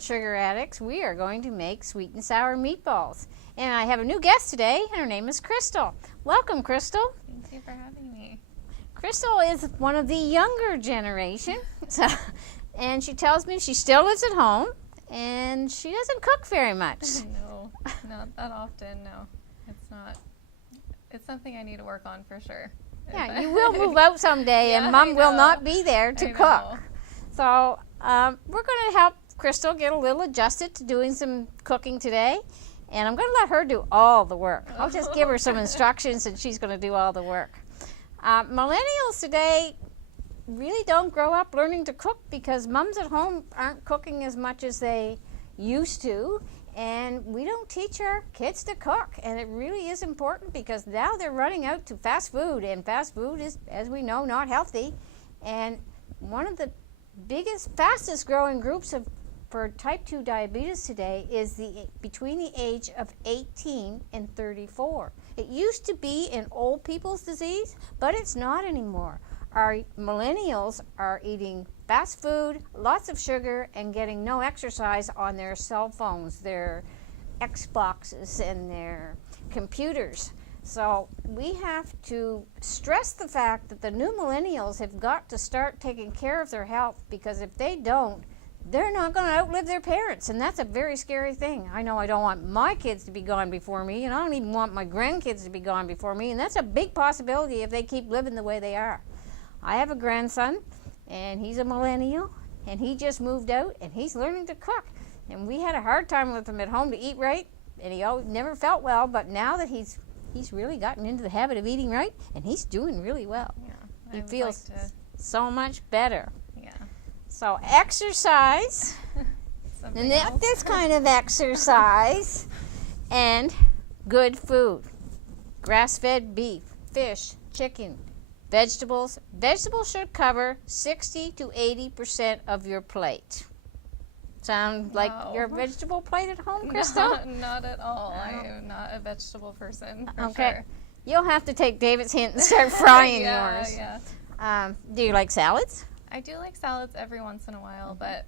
on Sugar Addicts. We are going to make sweet and sour meatballs. And I have a new guest today, and her name is Krystal. Welcome, Krystal. Thank you for having me. Krystal is one of the younger generation, and she tells me she still lives at home, and she doesn't cook very much. No, not that often, no. It's not. It's something I need to work on for sure. Yeah, you will move out someday, and Mom will not be there to cook. So we're going to help Krystal get a little adjusted to doing some cooking today, and I'm going to let her do all the work. I'll just give her some instructions, and she's going to do all the work. Millennials today really don't grow up learning to cook because moms at home aren't cooking as much as they used to, and we don't teach our kids to cook, and it really is important because now they're running out to fast food, and fast food is, as we know, not healthy. And one of the fastest growing groups for type 2 diabetes today is between the age of 18 and 34. It used to be an old people's disease, but it's not anymore. Our millennials are eating fast food, lots of sugar, and getting no exercise on their cell phones, their Xboxes, and their computers. So we have to stress the fact that the new millennials have got to start taking care of their health, because if they don't, they're not going to outlive their parents, and that's a very scary thing. I know I don't want my kids to be gone before me, and I don't even want my grandkids to be gone before me, and that's a big possibility if they keep living the way they are. I have a grandson, and he's a millennial, and he just moved out, and he's learning to cook. And we had a hard time with him at home to eat right, and he never felt well, but now that he's really gotten into the habit of eating right, and he's doing really well. Yeah, he feels so much better. Yeah. So exercise, and not this kind of exercise, and good food. Grass-fed beef, fish, chicken, vegetables. Vegetables should cover 60 to 80% of your plate. Sound like your vegetable plate at home, Krystal? Not at all. I am not a vegetable person, for okay. sure. You'll have to take David's hint and start frying yours. Yeah. Do you like salads? I do like salads every once in a while, but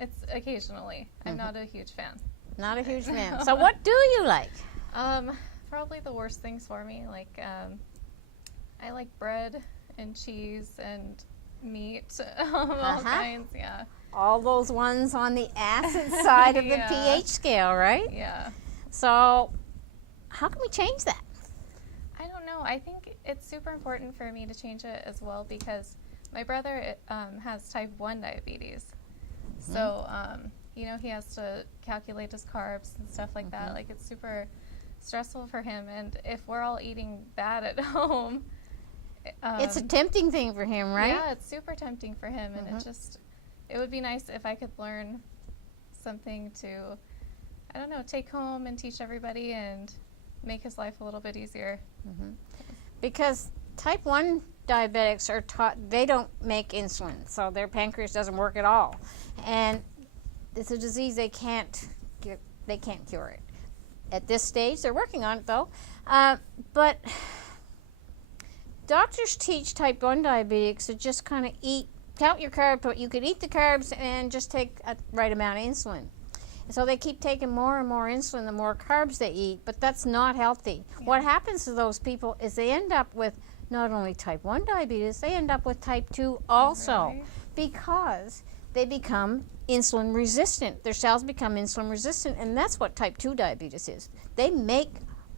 it's occasionally. I'm not a huge fan. Not a huge fan. So what do you like? Probably the worst things for me. Like, I like bread and cheese and meat, all kinds, yeah. All those ones on the acid side of the pH scale, right? Yeah. So how can we change that? I don't know. I think it's super important for me to change it as well because my brother has type 1 diabetes. So, he has to calculate his carbs and stuff like that. Like, it's super stressful for him. And if we're all eating bad at home, it's a tempting thing for him, right? Yeah, it's super tempting for him. And it would be nice if I could learn something to, I don't know, take home and teach everybody and make his life a little bit easier. Because type 1 diabetics are taught they don't make insulin, so their pancreas doesn't work at all, and it's a disease they can't cure it. At this stage, they're working on it though, but doctors teach type 1 diabetics to just kind of count your carbs, but you could eat the carbs and just take a right amount of insulin. So they keep taking more and more insulin the more carbs they eat, but that's not healthy. Yeah. What happens to those people is they end up with not only type 1 diabetes, they end up with type 2 also, because they become insulin resistant. Their cells become insulin resistant, and that's what type 2 diabetes is. They make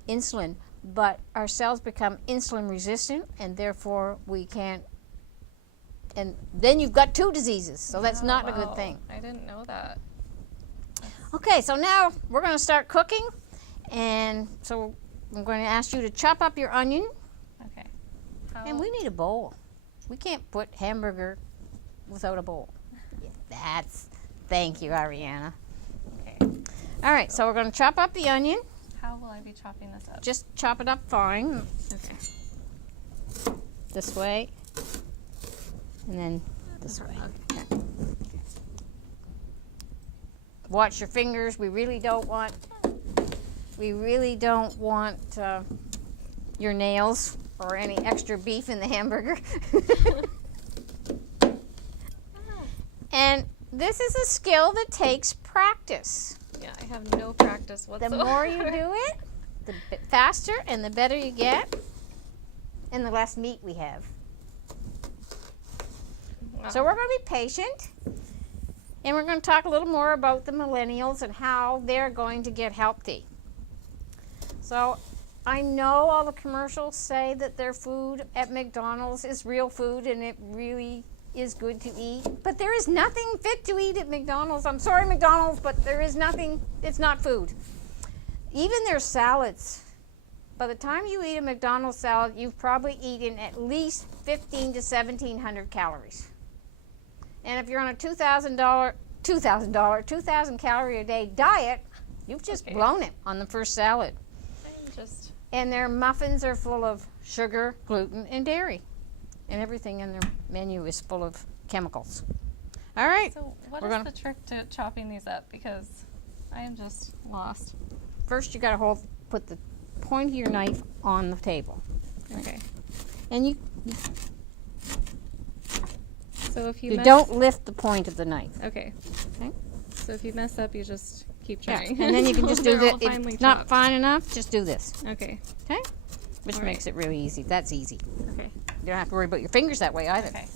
insulin, but our cells become insulin resistant, and therefore we can't, and then you've got 2 diseases, so that's not a good thing. I didn't know that. Okay, so now we're going to start cooking, and so I'm going to ask you to chop up your onion. Okay. And we need a bowl. We can't put hamburger without a bowl. Thank you, Ariana. Okay. All right, so we're going to chop up the onion. How will I be chopping this up? Just chop it up fine. Okay. This way, and then this way. Okay. Watch your fingers. We really don't want your nails or any extra beef in the hamburger. And this is a skill that takes practice. Yeah, I have no practice The whatsoever. more you do it, the faster and the better you get, and the less meat we have. Wow. So we're going to be patient, and we're going to talk a little more about the millennials and how they're going to get healthy. So I know all the commercials say that their food at McDonald's is real food and it really is good to eat, but there is nothing fit to eat at McDonald's. I'm sorry, McDonald's, but there is nothing, it's not food. Even their salads. By the time you eat a McDonald's salad, you've probably eaten at least 1,500 to 1,700 calories. And if you're on a $2,000 calorie a day diet, you've just blown it on the first salad. And their muffins are full of sugar, gluten, and dairy. And everything in their menu is full of chemicals. All right. So what is the trick to chopping these up? Because I am just lost. First, you got to put the point of your knife on the table. Okay. And you so if you don't lift the point of the knife. Okay. Okay. So if you mess up, you just keep trying. Yeah. And then you can just do They're this. all If finely it's not chopped. fine enough, just do this. Okay. Okay? Which All makes right. it really easy. That's easy. Okay. You don't have to worry about your fingers that way either. Okay.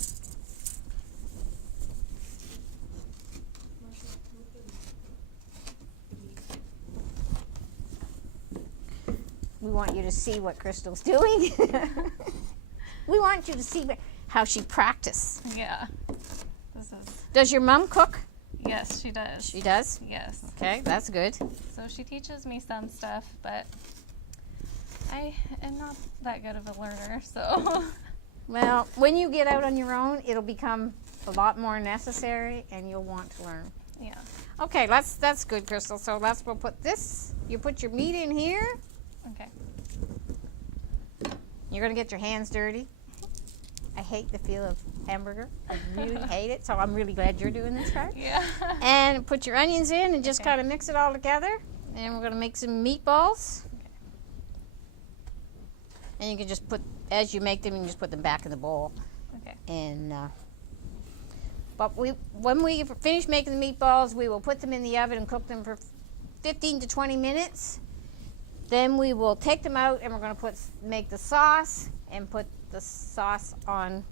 We want you to see what Krystal's doing. We want you to see how she practices. Yeah. This is. Does your mom cook? Yes, she does. She does? Yes. Okay, that's good. So she teaches me some stuff, but I am not that good of a learner, so. Well, when you get out on your own, it'll become a lot more necessary and you'll want to learn. Yeah. Okay, that's good, Krystal. So we'll put this, you put your meat in here. Okay. You're going to get your hands dirty. I hate the feel of hamburger. I really hate it, so I'm really glad you're doing this part. Yeah. And put your onions in and just kind of mix it all together. And we're going to make some meatballs. And you can just put, as you make them, you can just put them back in the bowl. Okay. And but when we finish making the meatballs, we will put them in the oven and cook them for 15 to 20 minutes. Then we will take them out and we're going to make the sauce and put the sauce on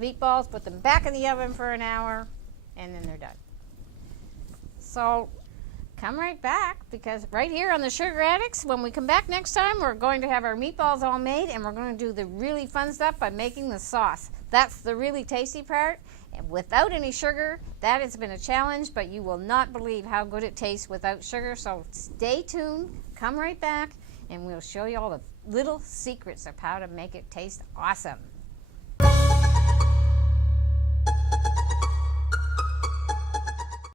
meatballs, put them back in the oven for an hour, and then they're done. So come right back, because right here on the Sugar Addicts, when we come back next time, we're going to have our meatballs all made and we're going to do the really fun stuff by making the sauce. That's the really tasty part. And without any sugar, that has been a challenge, but you will not believe how good it tastes without sugar. So stay tuned, come right back, and we'll show you all the little secrets of how to make it taste awesome.